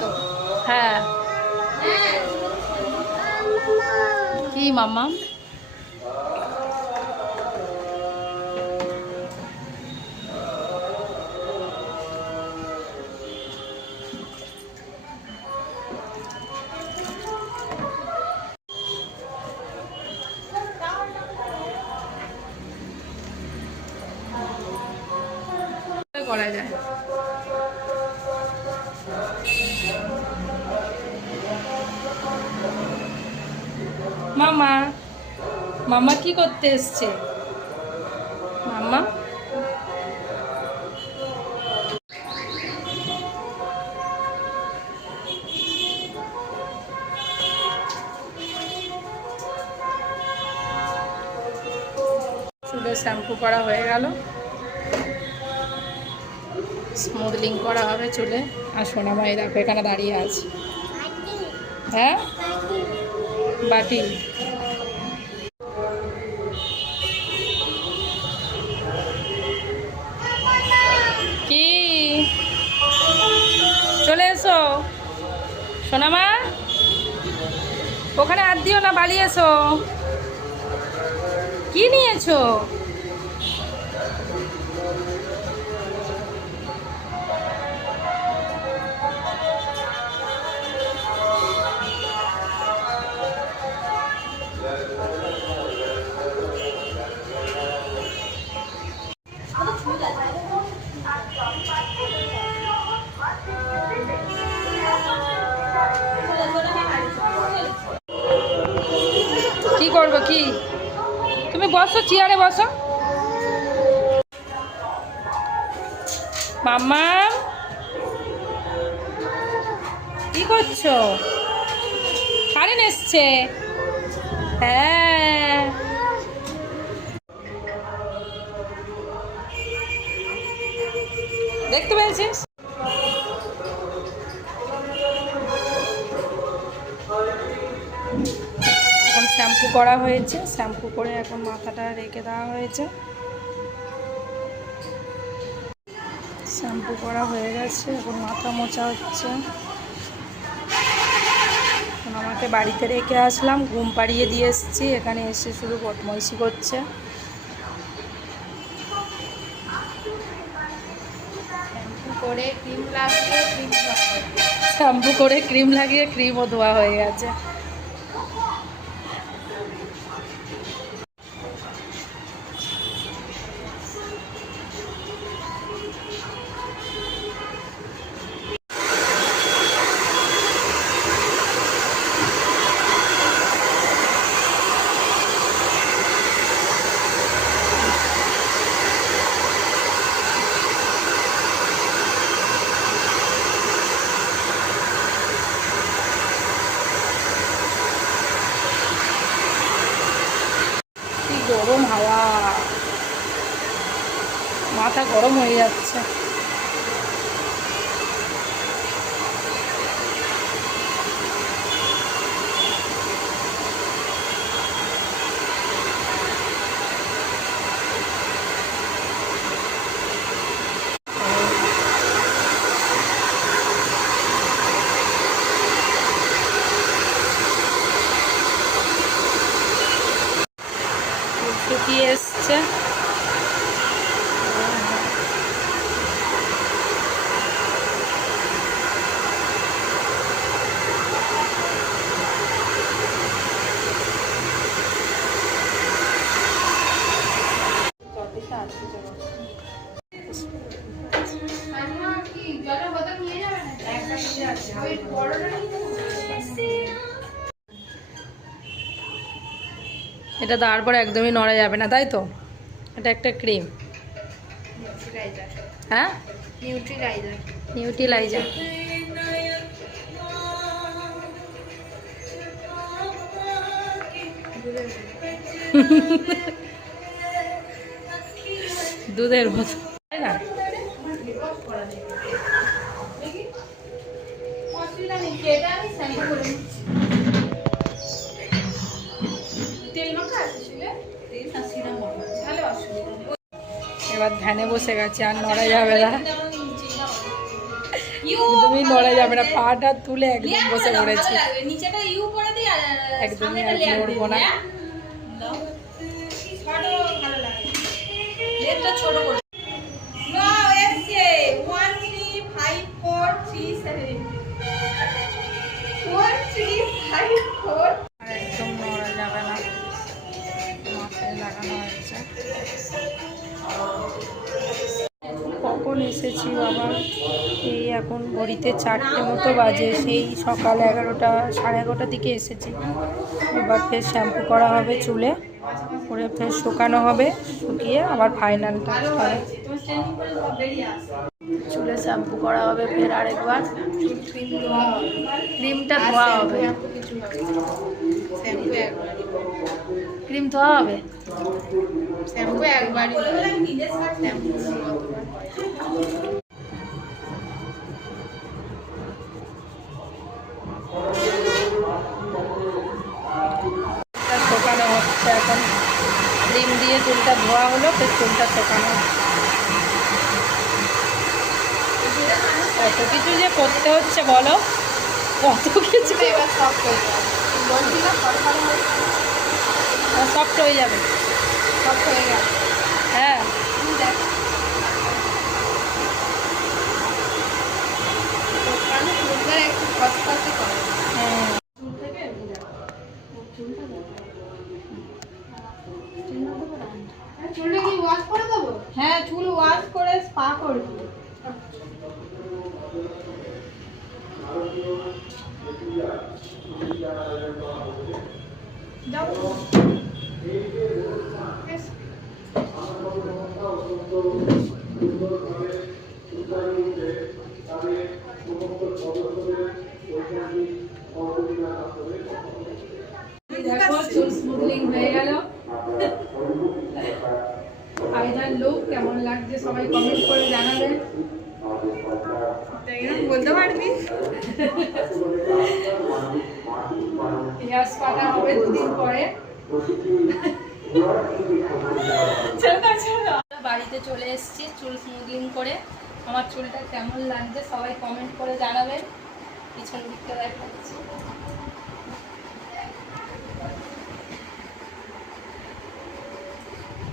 তো হ্যাঁ। কি মামা করা যায়। মামা মামা কি করতে এসছে? মামা? শ্যাম্পু করা হয়ে গেল। স্মুথলিং করা হবে চুলে। আর সোনামাই দেখো এখানে দাঁড়িয়ে আছে। হ্যাঁ? বাটি কি? চলে এসো। সোনামা? ওখানে হাত দিও না বাড়ি এসো। কি নিয়েছো? করব কি? তুমি বসো চেয়ারে বসো। মাম্মা? কি করছ? কারেন্ট এসছে। হ্যাঁ। দেখতে পেয়েছিস? শ্যাম্পু করা হয়েছে। শ্যাম্পু করে এখন মাথাটা রেখে দেওয়া হয়েছে। শ্যাম্পু করা হয়ে গেছে, এখন মাথা মোছা হচ্ছে। এখন আমাকে বাড়িতে রেখে আসলাম, ঘুম পাড়িয়ে দিয়ে এসেছি, এখানে এসে শুধু বদমৈশি করছে। শ্যাম্পু করে ক্রিম লাগিয়ে ক্রিমও ধোয়া হয়ে গেছে। হাওয়া। মাথা গরম হয়ে যাচ্ছে। কি জলের বোতল নিয়ে যাবে না ওই বড়টা এটা দেওয়ার পরে একদমই নড়া যাবে না, তাই তো? এটা একটা ক্রিম হ্যাঁ? নিউট্রিলাইজার দুধের মতো। তাই না? আমি তেল সিরাম তাহলে অসুবিধা নেই এবার ধ্যানে বসে গেছে আর নড়া যাবে না। তুমি নড়া যাবে না পাটা তুলে একদম বসে পড়েছে। একদমই আর নড়বো না। এসেছি বাবা এই এখন ঘড়িতে চারটে মতো বাজে সেই সকাল এগারোটা সাড়ে এগারোটার দিকে এসেছি। এবার ফের শ্যাম্পু করা হবে চুলে করে ফের শুকানো হবে শুকিয়ে আবার ফাইনাল টাচ করে আসে চুলে শ্যাম্পু করা হবে ফের আরেকবার। ক্রিমটা ধোয়া হবে। ক্রিম ধোয়া হবে? শ্যাম্পু একবারই। শ্যাম্পু ফের চুলটা শোকানো কত কিছু যে করতে হচ্ছে বলো? কত কিছু? এবার সব হয়ে যাবে। সফট হয়ে যাবে। হয়ে গেছে হ্যাঁ তুমি দেখো দোকানে চুলটা একটু খসখসে করে হ্যাঁ চুল থেকে চুলটা চুলটা কি ওয়াশ করে দেবো হ্যাঁ চুল ওয়াশ করে করবি যাও বেশ। দেখো চুল স্মুথলিং হয়ে গেল ফাইনাল লুক, কেমন লাগছে সবাই কমেন্ট করে জানাবেন। বলতে পারবি? হেয়ার স্পাটা হবে দুদিন পরে। বাড়িতে চলে এসেছি, চুল স্মুথলিং করে। আমার চুলটা কেমন লাগছে সবাই কমেন্ট করে জানাবেন। পিছন দিকটা দেখাচ্ছি।